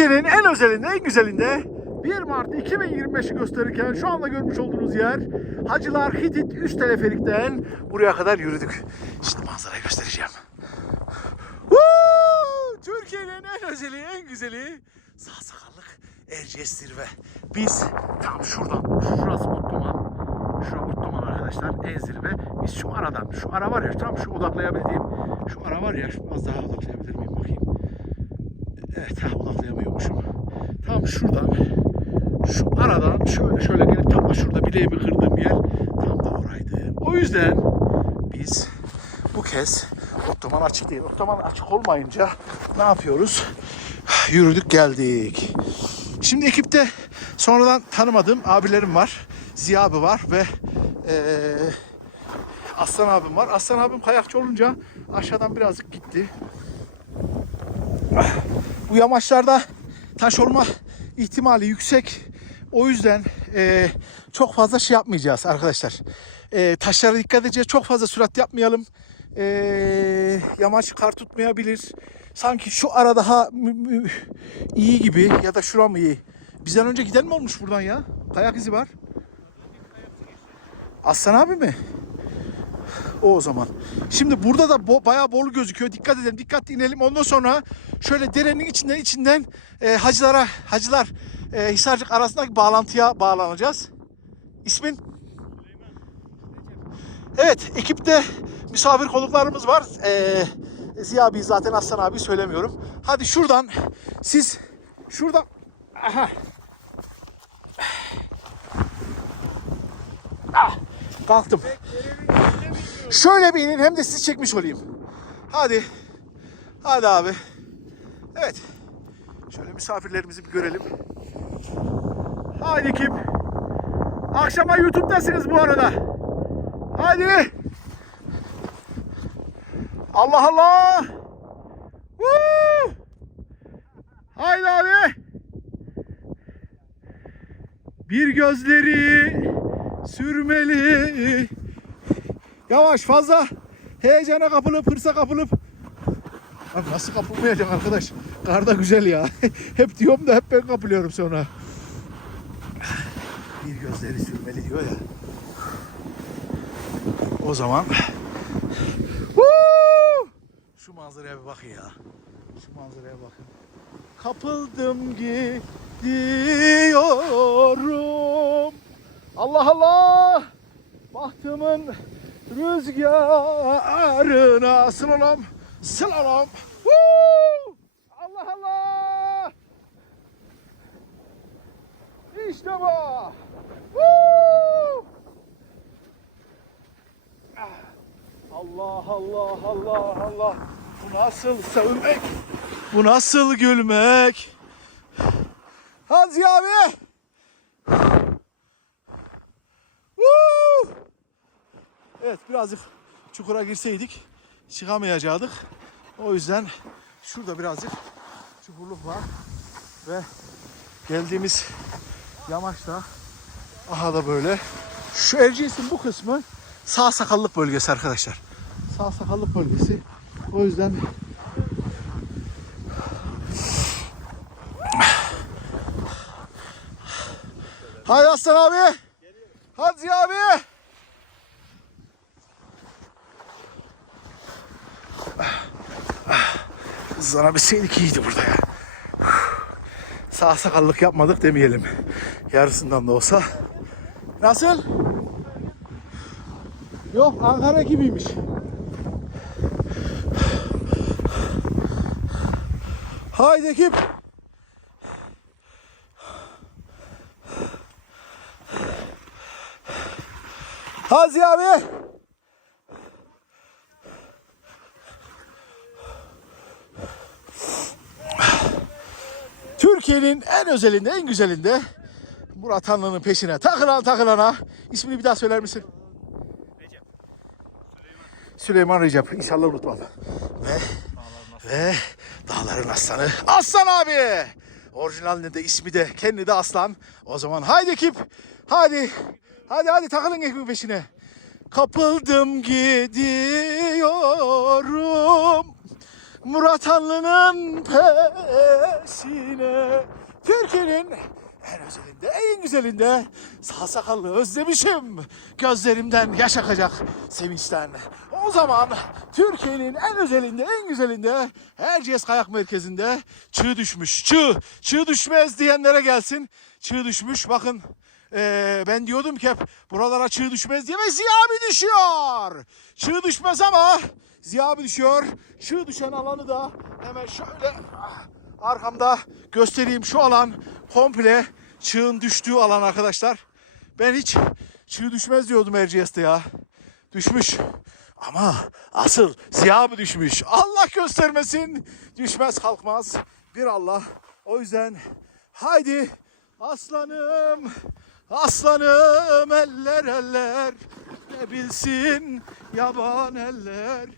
Türkiye'nin en özelinde, en güzelinde 1 Mart 2025'i gösterirken şu anda görmüş olduğunuz yer Hacılar Hitit üst teleferikten buraya kadar yürüdük. Şimdi manzarayı göstereceğim. Woo! Türkiye'nin en özeli, en güzeli sağ sakallık Erciyes Zirve. Biz tam şuradan, şurası Ottoman. Şura Ottoman arkadaşlar, en zirve. Biz şu aradan, şu ara var ya, tam şu odaklayabildiğim, şu ara var ya, az daha odaklayabilir miyim bakayım. Evet, odaklayamıyormuşum. Tam şuradan, şu aradan şöyle şöyle gelip tam da şurada bileğimi kırdığım yer tam da oraydı. O yüzden biz bu kez Ottoman açık değil. Ottoman açık olmayınca ne yapıyoruz? Yürüdük geldik. Şimdi ekipte sonradan tanımadığım abilerim var. Ziya abi var ve eee, Aslan abim var. Aslan abim kayakçı olunca aşağıdan birazcık gitti. Bu yamaçlarda taş olma ihtimali yüksek. O yüzden eee, çok fazla şey yapmayacağız arkadaşlar. Eee taşlara dikkat edeceğiz. Çok fazla sürat yapmayalım. Eee, yamaç kar tutmayabilir. Sanki şu ara daha iyi gibi ya da şura mı iyi? Bizden önce giden mi olmuş buradan ya? Kayak izi var. Aslan abi mi? O o zaman. Şimdi burada da bo- bayağı bol gözüküyor. Dikkat edelim. Dikkatli inelim. Ondan sonra şöyle derenin içinden içinden e, hacılara, hacılar e, Hisarcık arasındaki bağlantıya bağlanacağız. İsmin? Evet, ekipte misafir konuklarımız var. Ee, Ziya abi zaten Aslan abi söylemiyorum. Hadi şuradan siz şuradan aha. Kalktım. Şöyle bir inin hem de sizi çekmiş olayım. Hadi. Hadi abi. Evet. Şöyle misafirlerimizi bir görelim. Hadi ekip. Akşama YouTube'dasınız bu arada. Hadi. Allah Allah. Woo! Haydi abi. Bir gözleri sürmeli. Yavaş fazla heyecana kapılıp hırsa kapılıp Abi nasıl kapılmayacak arkadaş? Kar da güzel ya. hep diyorum da hep ben kapılıyorum sonra. Bir gözleri sürmeli diyor ya. O zaman Woo! şu manzaraya bir bakın ya. Şu manzaraya bakın. Kapıldım gidiyorum. Allah Allah. Bahtımın rüzgarına slalom. Woo! Allah Allah. İşte bu. Allah Allah Allah Allah. Bu nasıl sevmek? Bu nasıl gülmek? Hazi abi. Woo! Evet birazcık çukura girseydik çıkamayacaktık. O yüzden şurada birazcık çukurluk var ve geldiğimiz yamaçta aha da böyle. Şu Erciyes'in bu kısmı sağ sakallık bölgesi arkadaşlar. Sağ sakallık bölgesi. O yüzden Hadi Aslan abi. Hadi abi. Hızlanabilseydik iyiydi burada ya. Sağ sakallık yapmadık demeyelim. Yarısından da olsa. Nasıl? Yok Ankara gibiymiş. Haydi ekip. Hazi abi. Türkiye'nin en özelinde, en güzelinde Murat Hanlı'nın peşine takılan takılana ismini bir daha söyler misin? Süleyman Recep. İnşallah unutmadım. Ve, ve dağların aslanı Aslan abi. Orijinalinde de ismi de kendi de aslan. O zaman haydi ekip. Hadi. Hadi hadi takılın ekibin peşine. Kapıldım gidiyorum. Murat Anlı'nın peşine Türkiye'nin en özelinde, en güzelinde sağ sakallı özlemişim. Gözlerimden yaş akacak sevinçten. O zaman Türkiye'nin en özelinde, en güzelinde Erciyes Kayak Merkezi'nde çığ düşmüş. Çığ, çığ düşmez diyenlere gelsin. Çığ düşmüş bakın. Ee, ben diyordum ki hep buralara çığ düşmez diye ve Ziya düşüyor. Çığ düşmez ama Ziya abi düşüyor. Çığ düşen alanı da hemen şöyle ah, arkamda göstereyim. Şu alan komple çığın düştüğü alan arkadaşlar. Ben hiç çığ düşmez diyordum Erciyes'te ya. Düşmüş. Ama asıl Ziya abi düşmüş. Allah göstermesin. Düşmez kalkmaz. Bir Allah. O yüzden haydi aslanım. Aslanım eller eller. Ne bilsin yaban eller.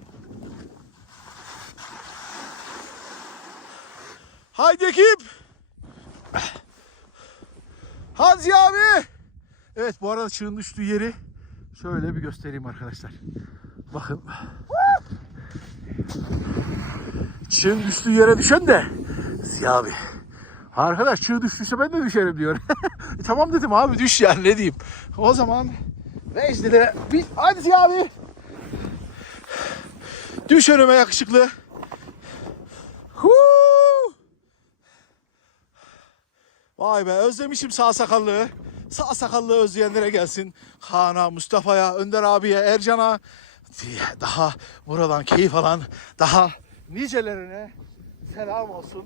Haydi ekip. Hanzi abi. Evet bu arada çığın düştüğü yeri şöyle bir göstereyim arkadaşlar. Bakın. Çığın düştüğü yere düşen de Ziya abi. Arkadaş çığ düştüyse ben de düşerim diyor. E, tamam dedim abi düş yani ne diyeyim. O zaman Vecdi'de bir hadi Ziya abi. Düş önüme yakışıklı. Huu! Vay be özlemişim sağ sakallı. Sağ sakallı özleyenlere gelsin. Han'a, Mustafa'ya, Önder abiye, Ercan'a daha buradan keyif alan daha nicelerine selam olsun.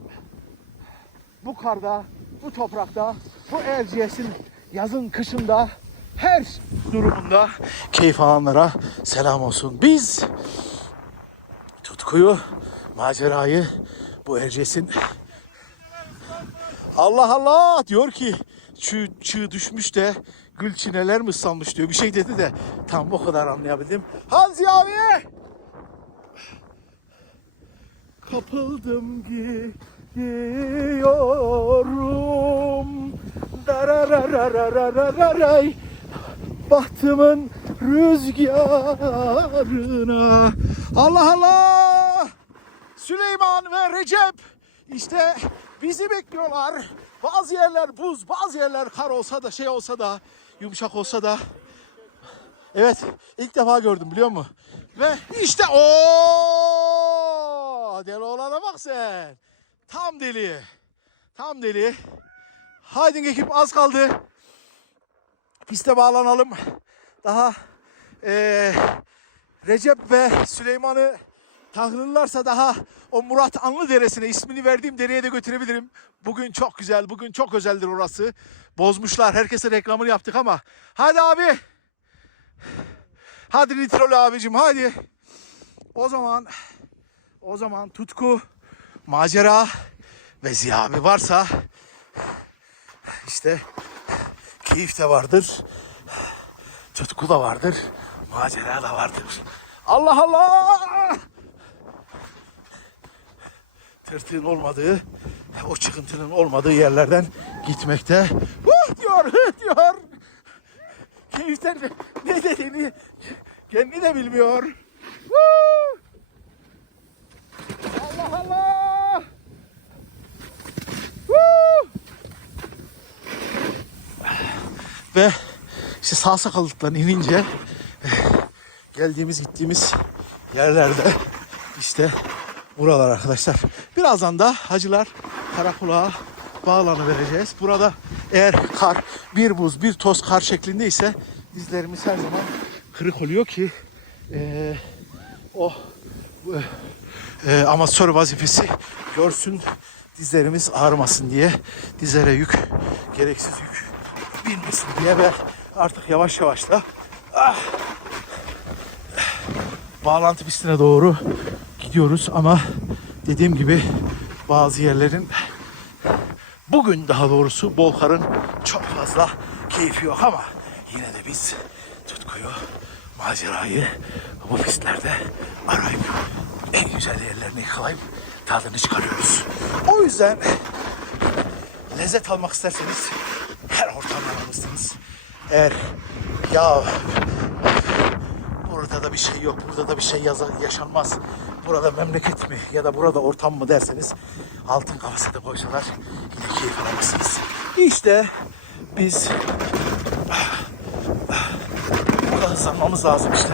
Bu karda, bu toprakta, bu Erciyes'in yazın kışında her durumunda keyif alanlara selam olsun. Biz tutkuyu, macerayı bu Erciyes'in Allah Allah diyor ki çığ, çığ düşmüş de gül çineler mi ıslanmış diyor. Bir şey dedi de tam o kadar anlayabildim. Hanzi abi! Kapıldım gidiyorum. Darararararararay. Bahtımın rüzgarına. Allah Allah! Süleyman ve Recep işte bizi bekliyorlar. Bazı yerler buz, bazı yerler kar olsa da şey olsa da yumuşak olsa da. Evet, ilk defa gördüm biliyor musun? Ve işte o deli olana bak sen. Tam deli. Tam deli. Haydi ekip az kaldı. Piste bağlanalım. Daha eee Recep ve Süleyman'ı tanrılarsa daha o Murat Anlı Deresi'ne ismini verdiğim dereye de götürebilirim. Bugün çok güzel, bugün çok özeldir orası. Bozmuşlar, herkese reklamını yaptık ama. Hadi abi. Hadi Nitrolu abicim hadi. O zaman, o zaman tutku, macera ve Ziya abi varsa işte keyif de vardır. Tutku da vardır. Macera da vardır. Allah Allah! Tırtığın olmadığı, o çıkıntının olmadığı yerlerden gitmekte. Huh diyor, hı diyor. Keyiften ne dediğini kendi de bilmiyor. Huh! Allah Allah! Huh! Ve işte sağ sakallıktan inince eh, geldiğimiz gittiğimiz yerlerde işte buralar arkadaşlar. Birazdan da hacılar karakola bağlanı vereceğiz. Burada eğer kar bir buz bir toz kar şeklindeyse dizlerimiz her zaman kırık oluyor ki eee, o e, amatör vazifesi görsün dizlerimiz ağrımasın diye dizlere yük gereksiz yük binmesin diye ve artık yavaş yavaş da ah, bağlantı pistine doğru gidiyoruz ama dediğim gibi bazı yerlerin bugün daha doğrusu bol karın çok fazla keyfi yok ama yine de biz tutkuyu, macerayı bu pistlerde arayıp en güzel yerlerini yakalayıp tadını çıkarıyoruz. O yüzden lezzet almak isterseniz her ortamda alırsınız. Eğer ya burada da bir şey yok, burada da bir şey yaza- yaşanmaz. burada memleket mi ya da burada ortam mı derseniz altın kafese de koysalar yine keyif alamazsınız. İşte biz burada hızlanmamız lazım işte.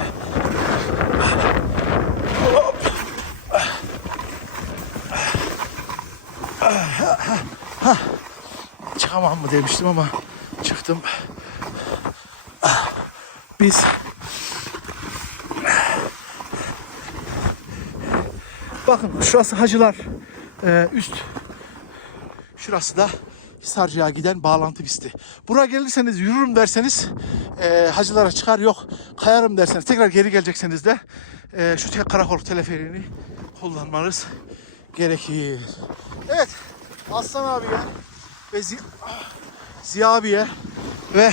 Çıkamam mı demiştim ama çıktım. Biz Bakın şurası Hacılar e, üst. Şurası da Hisarcık'a giden bağlantı pisti. Buraya gelirseniz yürürüm derseniz e, Hacılar'a çıkar yok kayarım derseniz tekrar geri gelecekseniz de e, şu tek karakol teleferiğini kullanmanız gerekir. Evet Aslan abiye ve Zi- Ziya abiye ve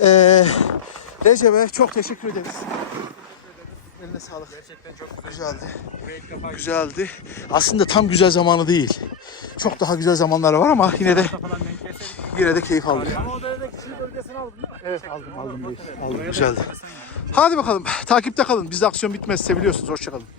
e, Recep'e çok teşekkür ederiz. Eline sağlık. Gerçekten çok güzel. Güzeldi. Defa Güzeldi. Aslında tam güzel zamanı değil. Çok daha güzel zamanları var ama yine de yine de keyif aldık. Ama o bölgesini aldın değil mi? Evet aldım aldım. aldım. Da Güzeldi. Hadi bakalım takipte kalın. Bizde aksiyon bitmez. Seviliyorsunuz. Hoşçakalın.